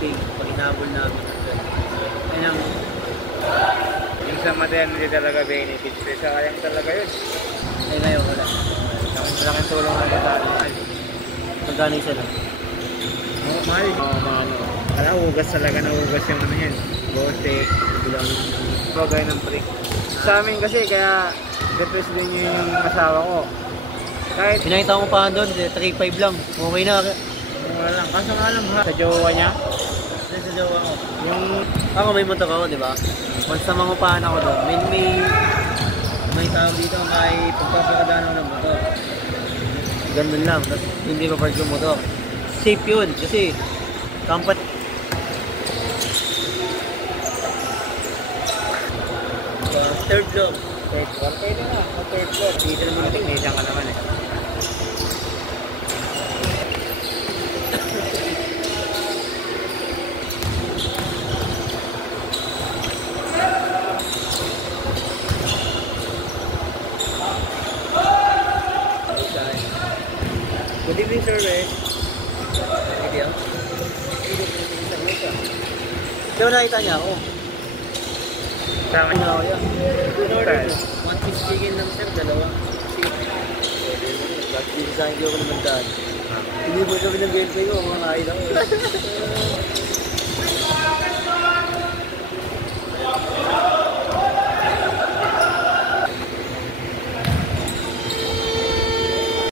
day. Pag inabol namin. Yan ang... Yung sa maternity talaga benefits. Kaya kayang talaga yun. Eh ngayon, wala. Malaking tulong na yung mahal. Magkano isa lang? Mahal. Mahal. Kaya hugas talaga na hugas yung ano yan. Bote, bilang bagay ng prick. Sa amin kasi kaya depressed din yung asawa ko. Kahit Pinakita ko pa doon, 3.5 lang. Okay na. wala lang. Kaso nga lang ha. Sa jowa niya. Sa jowa ko. Yung Ako may motor ako, di ba? Once na mangupahan ako doon, may tawag dito may pagpapakadaan ako ng motor. Ganun lang, tapos hindi pa park yung motor. Safe yun, kasi company. Third floor. third floor. Pwede na. Sa third floor. Dito naman natin. Technician ka naman eh. Good evening, sir. Video. Diba nakita niya ako? Sama Ano ako yan? In order Style. mo. 1 piece chicken lang, sir. Dalawa. Lagi sa akin, di ako naman daan. Hindi mo kami ng girlfriend ko, mga kain ako.